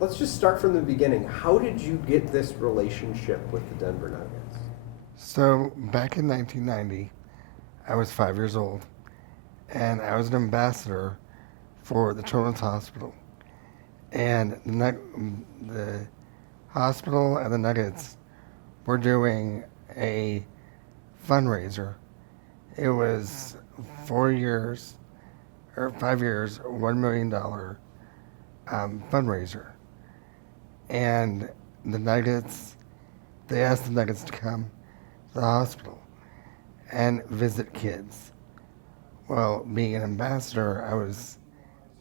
let's just start from the beginning. How did you get this relationship with the Denver Nuggets? So back in 1990, I was 5 years old, and I was an ambassador for the Children's Hospital. And the hospital and the Nuggets were doing a fundraiser. It was 4 years or 5 years, $1 million fundraiser. And the Nuggets, they asked the Nuggets to come to the hospital and visit kids. Well, being an ambassador,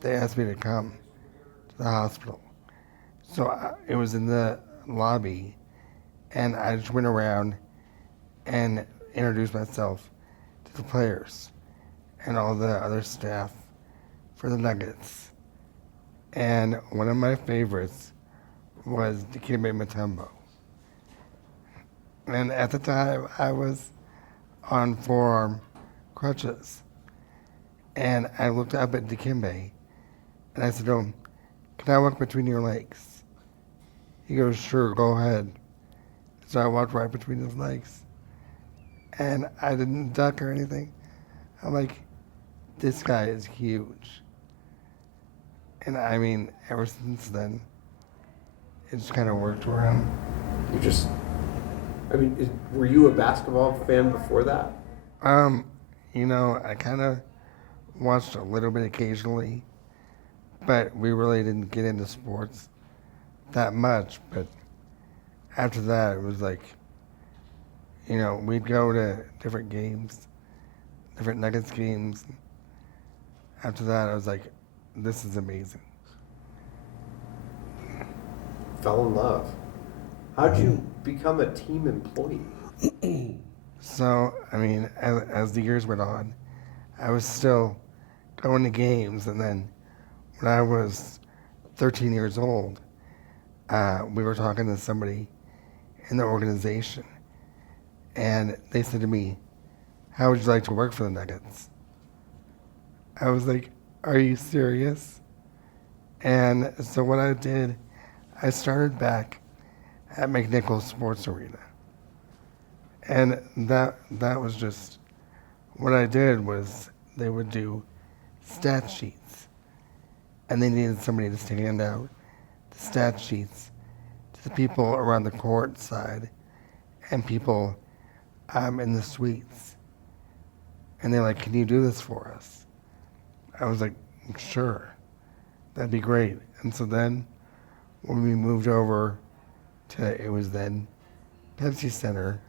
they asked me to come to the hospital. So it was in the lobby, and I just went around and introduced myself to the players and all the other staff for the Nuggets. And one of my favorites was Dikembe Mutombo. And at the time, I was on forearm crutches. And I looked up at Dikembe, and I said to him, "Can I walk between your legs?" He goes, "Sure, go ahead." So I walked right between his legs. And I didn't duck or anything. I'm like, this guy is huge. And I mean, ever since then, it just kind of worked for him. Were you a basketball fan before that? I kind of watched a little bit occasionally, but we really didn't get into sports that much. But after that, it was like, we'd go to different games, different Nuggets games. After that, I was like, this is amazing. Fell in love. How'd you become a team employee? So, as the years went on, I was still going to games. And then when I was 13 years old, we were talking to somebody in the organization. And they said to me, "How would you like to work for the Nuggets?" I was like, "Are you serious?" And so what I did, I started back at McNichols Sports Arena. And that was just, what I did was they would do stat sheets. And they needed somebody to stand out the stat sheets to the people around the court side and people in the suites. And they're like, "Can you do this for us?" I was like, "Sure, that'd be great." And so then when we moved over to, it was then Pepsi Center,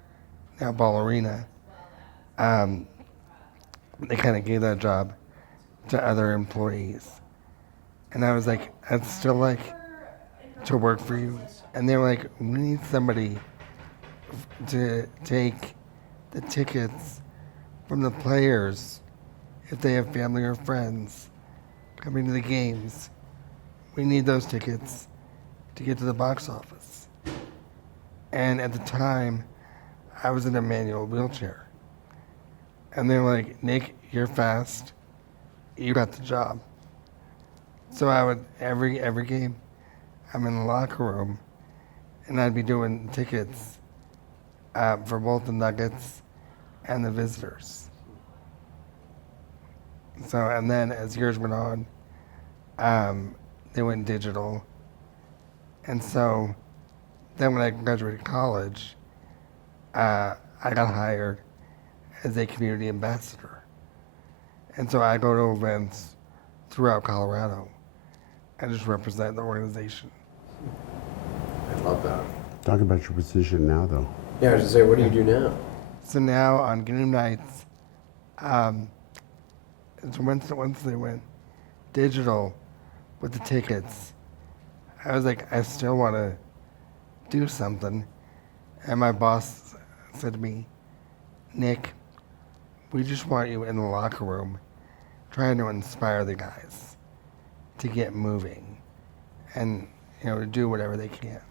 now Ball Arena, they kind of gave that job to other employees. And I was like, "I'd still like to work for you." And they were like, "We need somebody to take the tickets from the players if they have family or friends coming to the games. We need those tickets to get to the box office." And at the time, I was in a manual wheelchair. And they were like, "Nick, you're fast. You got the job." So I would, every game, I'm in the locker room, and I'd be doing tickets for both the Nuggets and the visitors. So, and then as years went on, they went digital. And so then when I graduated college, I got hired as a community ambassador. And so I go to events throughout Colorado and just represent the organization. I love that. Talk about your position now, though. Yeah, I was just say, what do you do now? So now on game nights, it's once they went digital with the tickets, I was like, I still want to do something. And my boss said to me, "Nick, we just want you in the locker room trying to inspire the guys to get moving and, to do whatever they can."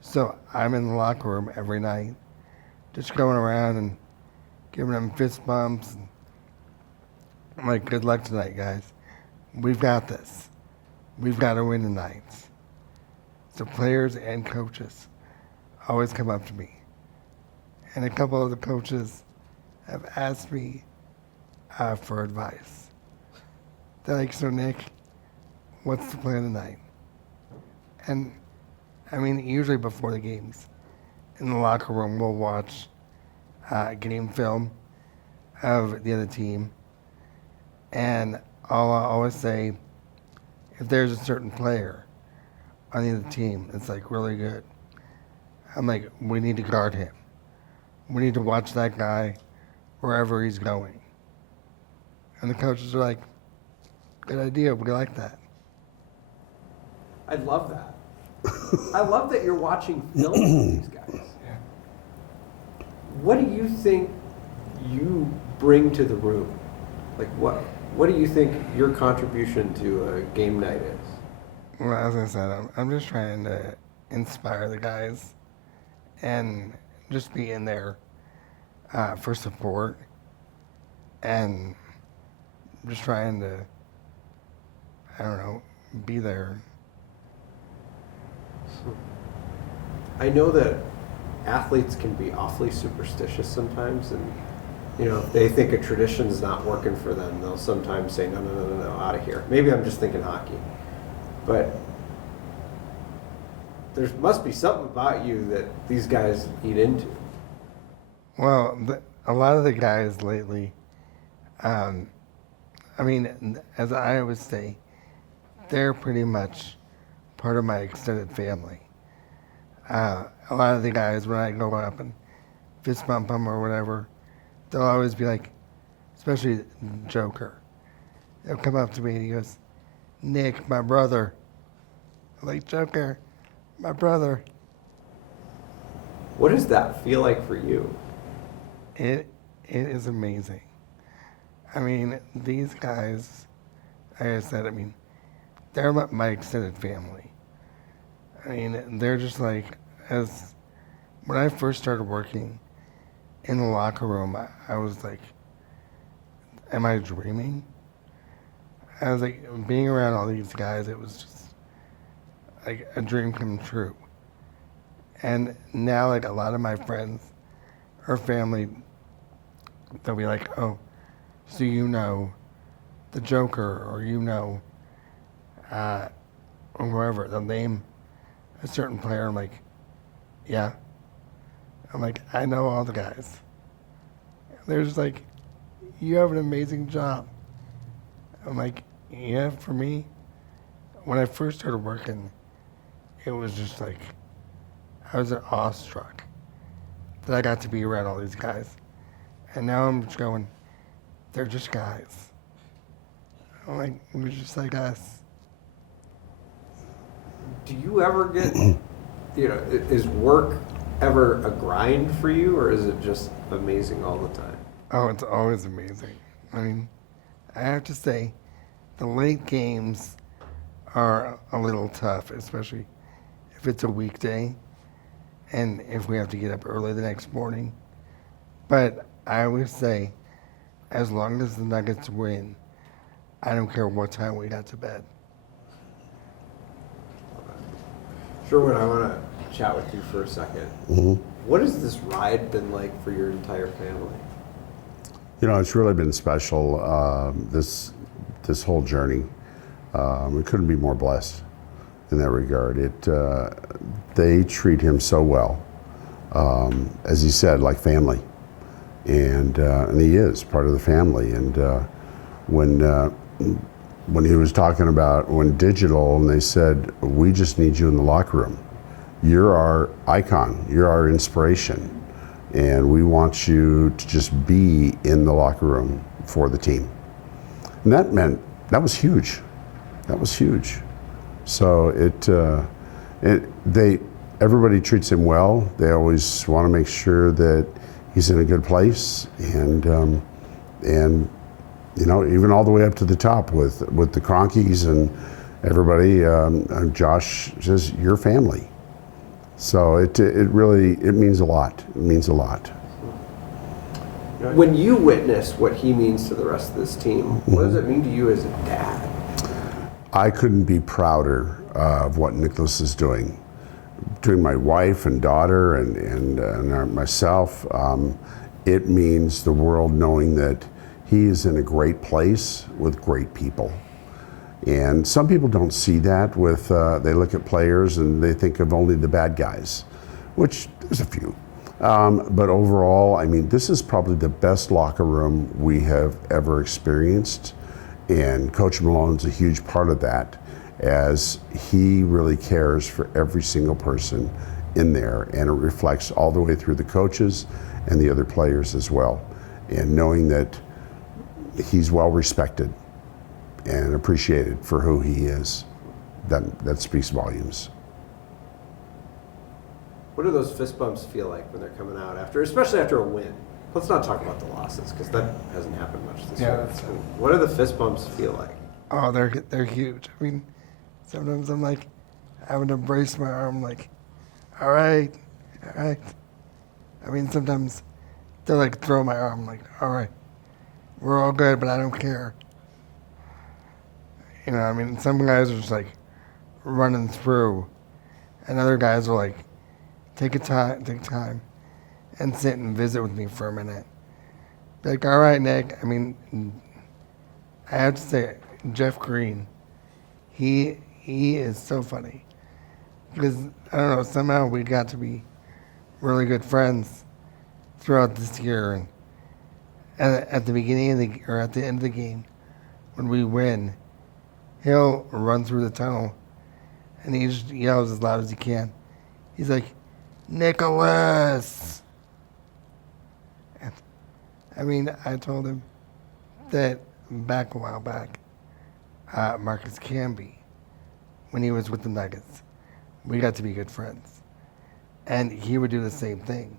So I'm in the locker room every night, just going around and giving them fist bumps. And I'm like, "Good luck tonight, guys. We've got this. We've got to win tonight." So players and coaches always come up to me. And a couple of the coaches have asked me for advice. They're like, so Nick, what's the plan tonight? And I mean, usually before the games, in the locker room, we'll watch game film of the other team. And I'll always say, if there's a certain player on the other team that's like really good, I'm like, we need to guard him. We need to watch that guy wherever he's going. And the coaches are like, good idea, we like that. I love that. I love that you're watching film with these guys. Yeah. What do you think you bring to the room? Like what do you think your contribution to a game night is? Well, as I said, I'm just trying to inspire the guys and just be in there for support and just trying to, I don't know, be there. I know that athletes can be awfully superstitious sometimes, and if they think a tradition's not working for them, they'll sometimes say, no, out of here. Maybe I'm just thinking hockey. But there must be something about you that these guys eat into. Well, a lot of the guys lately, I mean, as I always say, they're pretty much part of my extended family. A lot of the guys, when I go up and fist bump them or whatever, they'll always be like, especially Joker. He'll come up to me and he goes, Nick, my brother. I'm like, Joker, my brother. What does that feel like for you? It is amazing. I mean, these guys, like I said, they're my extended family. I mean, they're just like, when I first started working in the locker room, I was like, am I dreaming? I was like, being around all these guys, it was just like a dream come true. And now, like, a lot of my friends or family, they'll be like, oh, so the Joker, or or whoever, they'll name a certain player. I'm like, yeah. I'm like, I know all the guys. They're just like, you have an amazing job. I'm like, yeah, for me, when I first started working, it was just like, I was awestruck that I got to be around all these guys. And now I'm just going, they're just guys. I'm like, they're just like us. Do you ever get, is work ever a grind for you, or is it just amazing all the time? Oh, it's always amazing. I mean, I have to say, the late games are a little tough, especially if it's a weekday and if we have to get up early the next morning. But I always say, as long as the Nuggets win, I don't care what time we got to bed. Sherwin, I want to chat with you for a second. Mm-hmm. What has this ride been like for your entire family? It's really been special, this whole journey. We couldn't be more blessed in that regard. They treat him so well, as he said, like family. And he is part of the family. And when he was talking about when digital, and they said, we just need you in the locker room. You're our icon, you're our inspiration, and we want you to just be in the locker room for the team. And that was huge. That was huge. So everybody treats him well. They always want to make sure that he's in a good place, and even all the way up to the top with the Cronkies and everybody. Josh says, "Your family." So it really means a lot. It means a lot. When you witness what he means to the rest of this team, what does it mean to you as a dad? I couldn't be prouder of what Nicholas is doing. between my wife and daughter and myself, it means the world knowing that he is in a great place with great people. And some people don't see that with, they look at players and they think of only the bad guys, which there's a few. But overall, I mean, this is probably the best locker room we have ever experienced. And Coach Malone's a huge part of that, as he really cares for every single person in there. And it reflects all the way through the coaches and the other players as well. And knowing that he's well respected and appreciated for who he is, that speaks volumes. What do those fist bumps feel like when they're coming out after, especially after a win? Let's not talk about the losses, because that hasn't happened much this year. That's right. What do the fist bumps feel like? Oh, they're huge. I mean, sometimes I'm like having to brace my arm, like, all right. I mean, sometimes they'll like throw my arm, like, all right, we're all good, but I don't care. You know, I mean, some guys are just like running through, and other guys will like take time, and sit and visit with me for a minute. Be like, all right, Nick. I mean, I have to say, Jeff Green, he is so funny, because I don't know, somehow we got to be really good friends throughout this year, and at the beginning of or at the end of the game, when we win, he'll run through the tunnel, and he just yells as loud as he can. He's like, Nicholas! And, I mean, I told him that back a while back, Marcus Camby, when he was with the Nuggets, we got to be good friends. And he would do the same thing.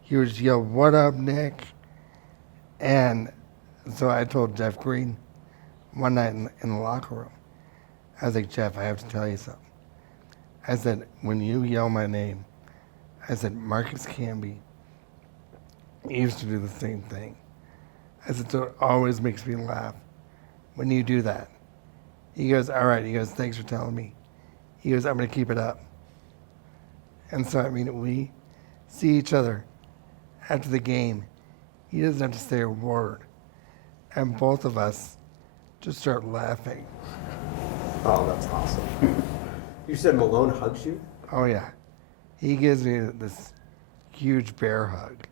He would just yell, what up, Nick? And so I told Jeff Green one night in the locker room, I was like, Jeff, I have to tell you something. I said, when you yell my name, I said, Marcus Camby, he used to do the same thing. I said, so it always makes me laugh when you do that. He goes, all right. He goes, thanks for telling me. He goes, I'm going to keep it up. And so, I mean, we see each other after the game. He doesn't have to say a word. And both of us just start laughing. Oh, that's awesome. You said Malone hugs you? Oh, yeah. He gives me this huge bear hug.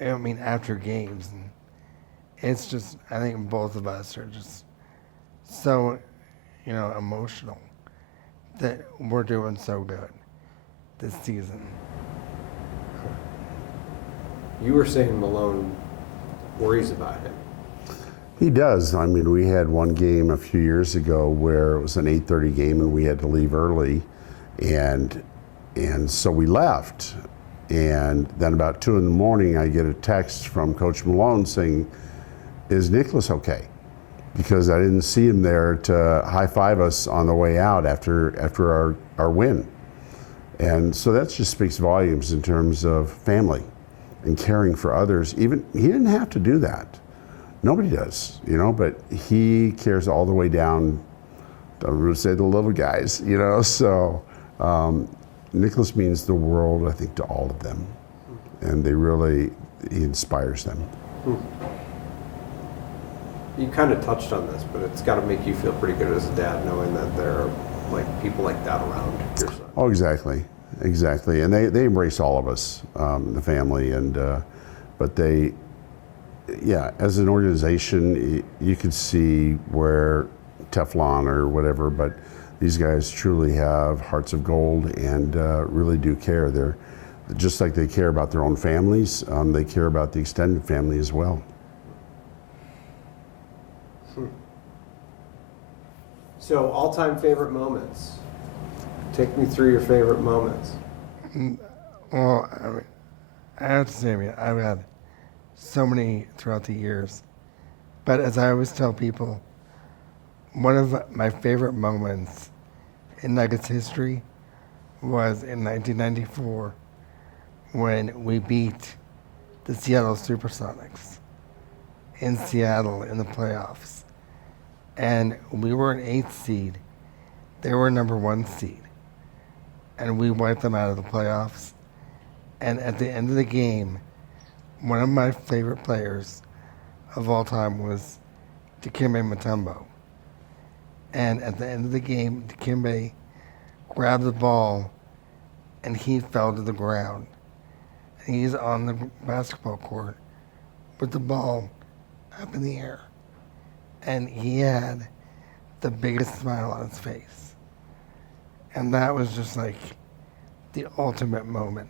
I mean, after games. And it's just, I think both of us are just so, emotional that we're doing so good this season. You were saying Malone worries about him. He does. I mean, we had one game a few years ago where it was an 8:30 game and we had to leave early, and so we left. And then about 2 in the morning, I get a text from Coach Malone saying, "Is Nicholas okay?" Because I didn't see him there to high five us on the way out after our win. And so that just speaks volumes in terms of family and caring for others. Even he didn't have to do that. Nobody does, but he cares all the way down, don't say the little guys, so Nicholas means the world, I think, to all of them. And he inspires them. You kind of touched on this, but it's got to make you feel pretty good as a dad, knowing that there are people like that around your son. Oh, exactly. And they embrace all of us, the family, but they, as an organization, you could see where Teflon or whatever, but these guys truly have hearts of gold and really do care. They're just like they care about their own families, they care about the extended family as well. So, all-time favorite moments. Take me through your favorite moments. Well, I have to say, I've had so many throughout the years. But as I always tell people, one of my favorite moments in Nuggets history was in 1994 when we beat the Seattle Supersonics in Seattle in the playoffs. And we were an 8th seed. They were number 1 seed. and we wiped them out of the playoffs. And at the end of the game, one of my favorite players of all time was Dikembe Mutombo. And at the end of the game, Dikembe grabbed the ball and he fell to the ground. And he's on the basketball court with the ball up in the air. And he had the biggest smile on his face. And that was just like the ultimate moment.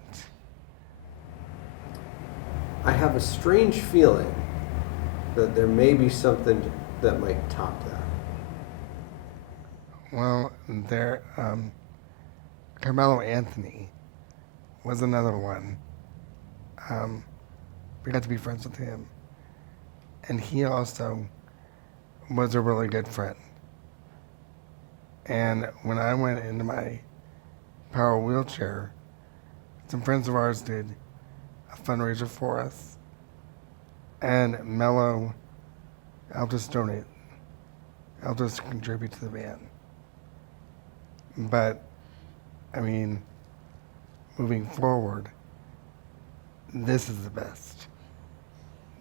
I have a strange feeling that there may be something that might top that. Well, Carmelo Anthony was another one. We got to be friends with him. And he also was a really good friend. And when I went into my power wheelchair, some friends of ours did a fundraiser for us. And Mello helped us donate, helped us contribute to the band. But, I mean, moving forward, this is the best.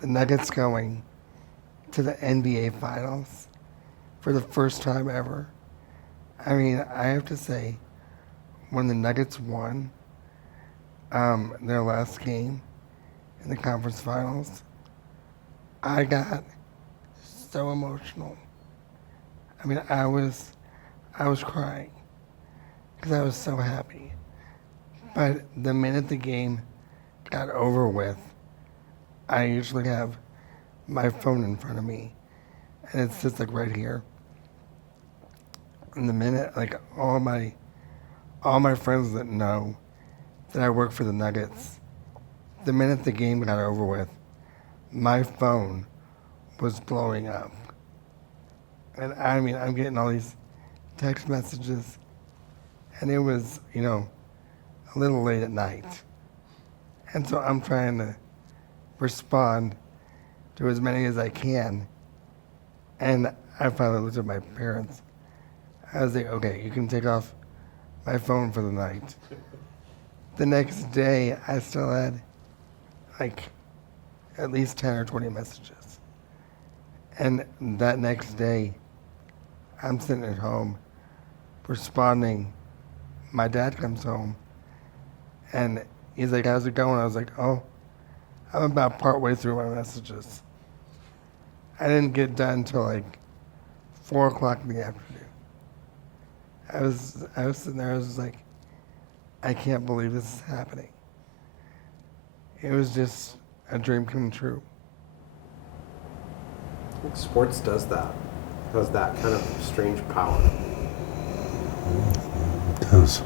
The Nuggets going to the NBA Finals for the first time ever. I mean, I have to say, when the Nuggets won their last game in the conference finals, I got so emotional. I mean, I was crying because I was so happy. But the minute the game got over with, I usually have my phone in front of me, and it's just like right here. And the minute, like all my friends that know that I work for the Nuggets, the minute the game got over with, my phone was blowing up. And I mean, I'm getting all these text messages, and it was, a little late at night. And so I'm trying to respond to as many as I can. And I finally looked at my parents. I was like, okay, you can take off my phone for the night. The next day, I still had like at least 10 or 20 messages. And that next day, I'm sitting at home responding. My dad comes home and he's like, how's it going? I was like, oh, I'm about partway through my messages. I didn't get done till like 4 o'clock in the afternoon. I was sitting there, I was just like, I can't believe this is happening. It was just a dream come true. I think sports does that. Has that kind of strange power. It does.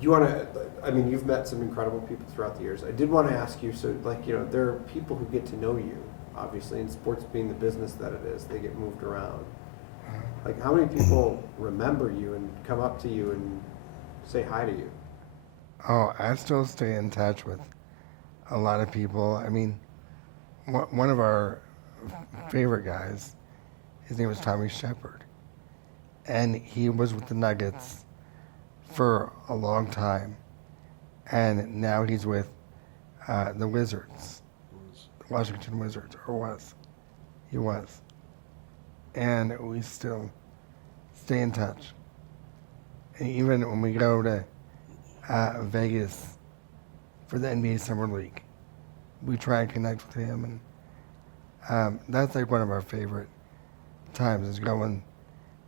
You want to, I mean, you've met some incredible people throughout the years. I did want to ask you, so there are people who get to know you, obviously, and sports being the business that it is, they get moved around. Like, how many people remember you and come up to you and say hi to you? Oh, I still stay in touch with a lot of people. I mean, one of our favorite guys, his name was Tommy Shepard. And he was with the Nuggets for a long time. And now he's with the Wizards, the Washington Wizards, or was. He was. And we still stay in touch. And even when we go to Vegas for the NBA Summer League, we try and connect with him. And that's like one of our favorite times is going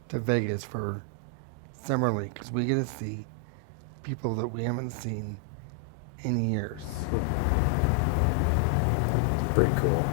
to Vegas for Summer League because we get to see people that we haven't seen in years. Pretty cool.